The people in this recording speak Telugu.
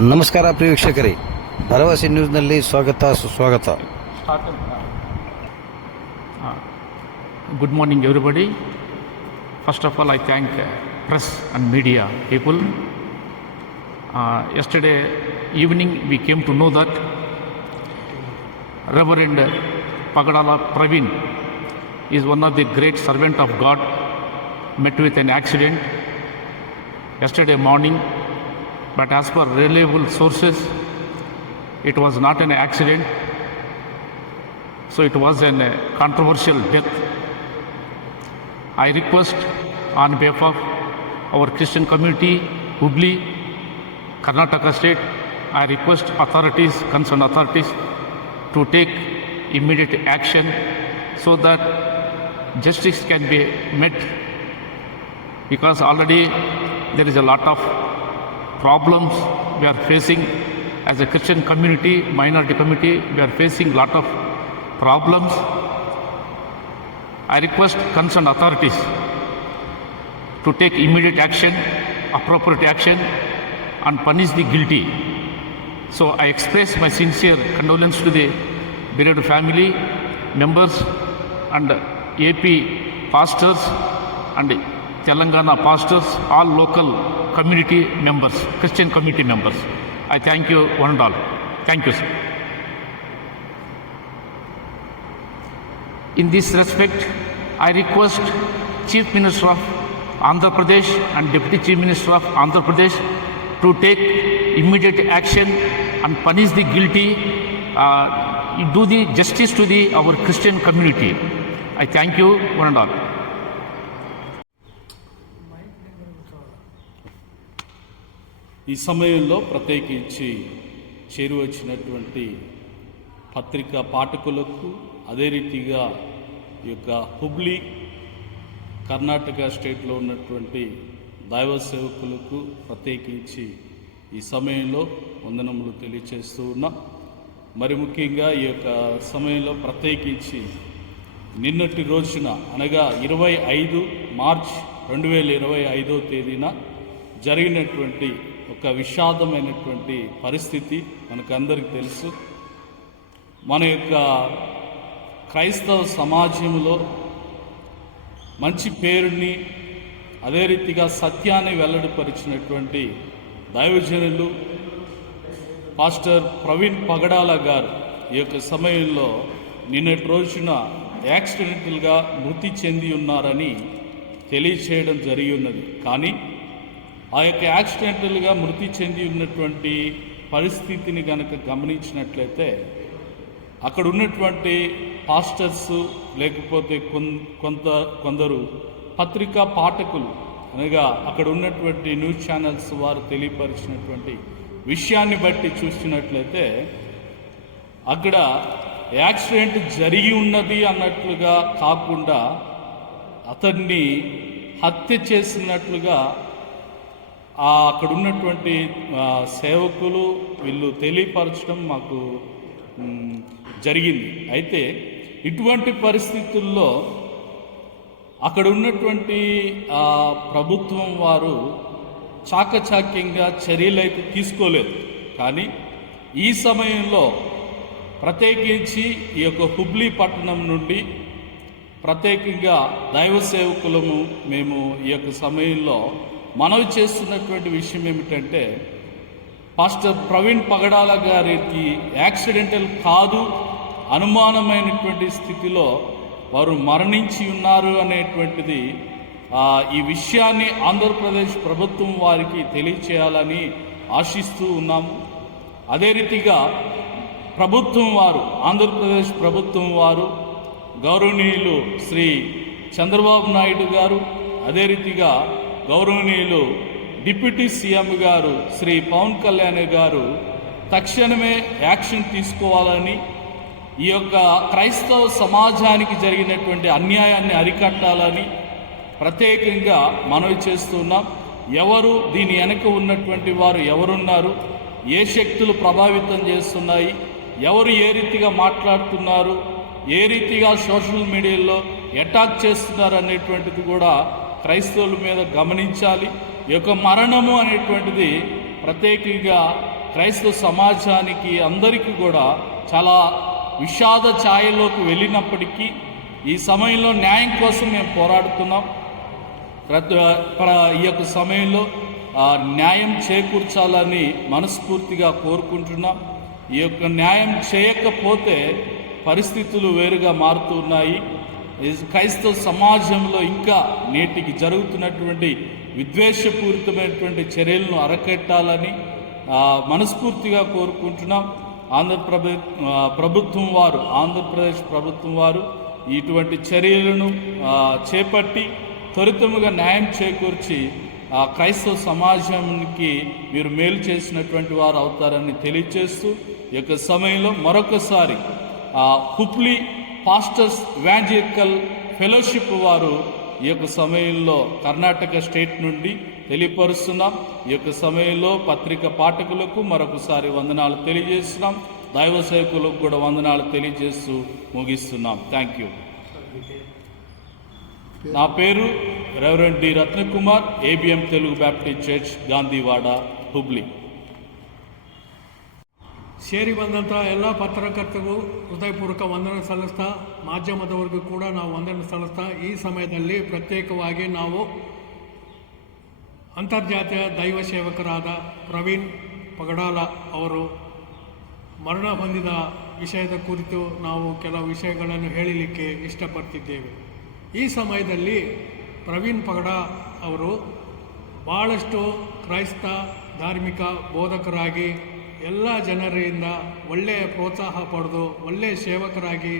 ನಮಸ್ಕಾರ ಪ್ರಿಯ ವೀಕ್ಷಕರೇ, ಭರವಸೆ ನ್ಯೂಸ್ನಲ್ಲಿ ಸ್ವಾಗತ ಸುಸ್ವಾಗತ. Good morning everybody. First of all, I thank press and media people. Yesterday evening we came to know that Reverend Pagadala Praveen is one of the great servant of God, met with an accident yesterday morning, but as per reliable sources it was not an accident, so it was a controversial death. I request on behalf of our Christian community, Hubli, Karnataka state, I request authorities, concerned authorities, to take immediate action so that justice can be met, because already there is a lot of problems we are facing as a Christian community, minority community. We are facing lot of problems. I request concerned authorities to take immediate action, appropriate action, and punish the guilty. So I express my sincere condolence to the bereaved family members and AP pastors and Telangana pastors, all local community members, Christian community members. I thank you one and all. Thank you, sir. In this respect, I request Chief Minister of Andhra Pradesh and Deputy Chief Minister of Andhra Pradesh to take immediate action and punish the guilty, do the justice to our Christian community. I thank you one and all. ఈ సమయంలో ప్రత్యేకించి చేరువచ్చినటువంటి పత్రికా పాఠకులకు, అదే రీతిగా ఈ యొక్క హుబ్లీ కర్ణాటక స్టేట్లో ఉన్నటువంటి దైవ సేవకులకు ప్రత్యేకించి ఈ సమయంలో వందనములు తెలియచేస్తూ ఉన్నాం. మరి ముఖ్యంగా ఈ యొక్క సమయంలో ప్రత్యేకించి నిన్నటి రోజున అనగా 25 మార్చ్ 2025 తేదీన జరిగినటువంటి ఒక విషాదమైనటువంటి పరిస్థితి మనకందరికీ తెలుసు. మన యొక్క క్రైస్తవ సమాజంలో మంచి పేరుని, అదే రీతిగా సత్యాన్ని వెల్లడిపరిచినటువంటి దైవజనులు పాస్టర్ ప్రవీణ్ పగడాల గారు ఈ యొక్క సమయంలో నిన్నటి రోజున యాక్సిడెంటల్గా మృతి చెంది ఉన్నారని తెలియచేయడం జరిగి ఉన్నది. కానీ ఆ యొక్క యాక్సిడెంటల్గా మృతి చెంది ఉన్నటువంటి పరిస్థితిని కనుక గమనించినట్లయితే అక్కడ ఉన్నటువంటి పాస్టర్స్, లేకపోతే కొందరు పత్రికా పాఠకులు, అనగా అక్కడ ఉన్నటువంటి న్యూస్ ఛానల్స్ వారు తెలియపరిచినటువంటి విషయాన్ని బట్టి చూసినట్లయితే అక్కడ యాక్సిడెంట్ జరిగి ఉన్నది అన్నట్లుగా కాకుండా అతన్ని హత్య చేసినట్లుగా అక్కడ ఉన్నటువంటి సేవకులు వీళ్ళు తెలియపరచడం మాకు జరిగింది. అయితే ఇటువంటి పరిస్థితుల్లో అక్కడ ఉన్నటువంటి ప్రభుత్వం వారు చాకచాక్యంగా చర్యలైతే తీసుకోలేదు. కానీ ఈ సమయంలో ప్రత్యేకించి ఈ యొక్క హుబ్లీ పట్టణం నుండి ప్రత్యేకంగా దైవ సేవకులము మేము ఈ యొక్క సమయంలో మనవి చేస్తున్నటువంటి విషయం ఏమిటంటే, పాస్టర్ ప్రవీణ్ పగడాల గారికి యాక్సిడెంటల్ కాదు, అనుమానమైనటువంటి స్థితిలో వారు మరణించి ఉన్నారు అనేటువంటిది ఈ విషయాన్ని ఆంధ్రప్రదేశ్ ప్రభుత్వం వారికి తెలియచేయాలని ఆశిస్తూ ఉన్నాము. అదే రీతిగా ప్రభుత్వం వారు, ఆంధ్రప్రదేశ్ ప్రభుత్వం వారు, గౌరవనీయులు శ్రీ చంద్రబాబు నాయుడు గారు, అదే రీతిగా గౌరవనీయులు డిప్యూటీ సీఎం గారు శ్రీ పవన్ కళ్యాణ్ గారు తక్షణమే యాక్షన్ తీసుకోవాలని, ఈ యొక్క క్రైస్తవ సమాజానికి జరిగినటువంటి అన్యాయాన్ని అరికట్టాలని ప్రత్యేకంగా మనవి చేస్తున్నాం. ఎవరు దీని వెనక ఉన్నటువంటి వారు ఎవరున్నారు, ఏ శక్తులు ప్రభావితం చేస్తున్నాయి, ఎవరు ఏ రీతిగా మాట్లాడుతున్నారు, ఏ రీతిగా సోషల్ మీడియాలో అటాక్ చేస్తున్నారు అనేటువంటిది కూడా క్రైస్తవుల మీద గమనించాలి. ఈ యొక్క మరణము అనేటువంటిది ప్రత్యేకంగా క్రైస్తవ సమాజానికి అందరికీ కూడా చాలా విషాద ఛాయలోకి వెళ్ళినప్పటికీ ఈ సమయంలో న్యాయం కోసం మేము పోరాడుతున్నాం. ఈ యొక్క సమయంలో న్యాయం చేకూర్చాలని మనస్ఫూర్తిగా కోరుకుంటున్నాం. ఈ యొక్క న్యాయం చేయకపోతే పరిస్థితులు వేరుగా మారుతున్నాయి. క్రైస్తవ సమాజంలో ఇంకా నేటికి జరుగుతున్నటువంటి విద్వేషపూరితమైనటువంటి చర్యలను అరకట్టాలని మనస్ఫూర్తిగా కోరుకుంటున్నాం. ఆంధ్రప్రదేశ్ ప్రభుత్వం వారు ఇటువంటి చర్యలను చేపట్టి త్వరితముగా న్యాయం చేకూర్చి క్రైస్తవ సమాజానికి మీరు మేలు చేసినటువంటి వారు అవుతారని తెలియజేస్తూ ఈ యొక్క సమయంలో మరొకసారి హుప్లీ పాస్టర్స్ ఇవాంజలికల్ ఫెలోషిప్ వారు ఈ యొక్క సమయంలో కర్ణాటక స్టేట్ నుండి తెలియపరుస్తున్నాం. ఈ యొక్క సమయంలో పత్రిక పాఠకులకు మరొకసారి వందనాలు తెలియజేస్తున్నాం. దైవ సేవకులకు కూడా వందనాలు తెలియజేస్తూ ముగిస్తున్నాం. Thank you. నా పేరు reverend D Ratnakumar, ABM Telugu baptist church Gandhiwada Hubli. ಸೇರಿ ಬಂದಂಥ ಎಲ್ಲ ಪತ್ರಕರ್ತರಿಗೂ ಹೃದಯಪೂರ್ವಕ ವಂದನೆ ಸಲ್ಲಿಸ್ತಾ, ಮಾಧ್ಯಮದವರಿಗೂ ಕೂಡ ನಾವು ವಂದನೆ ಸಲ್ಲಿಸ್ತಾ, ಈ ಸಮಯದಲ್ಲಿ ಪ್ರತ್ಯೇಕವಾಗಿ ನಾವು ಅಂತರ್ಜಾತೀಯ ದೈವ ಸೇವಕರಾದ ಪ್ರವೀಣ್ ಪಗಡಾಲ ಅವರು ಮರಣ ಹೊಂದಿದ ವಿಷಯದ ಕುರಿತು ನಾವು ಕೆಲವು ವಿಷಯಗಳನ್ನು ಹೇಳಲಿಕ್ಕೆ ಇಷ್ಟಪಡ್ತಿದ್ದೇವೆ. ಈ ಸಮಯದಲ್ಲಿ ಪ್ರವೀಣ್ ಪಗಡ ಅವರು ಭಾಳಷ್ಟು ಕ್ರೈಸ್ತ ಧಾರ್ಮಿಕ ಬೋಧಕರಾಗಿ ಎಲ್ಲ ಜನರಿಂದ ಒಳ್ಳೆಯ ಪ್ರೋತ್ಸಾಹ ಪಡೆದು ಒಳ್ಳೆಯ ಸೇವಕರಾಗಿ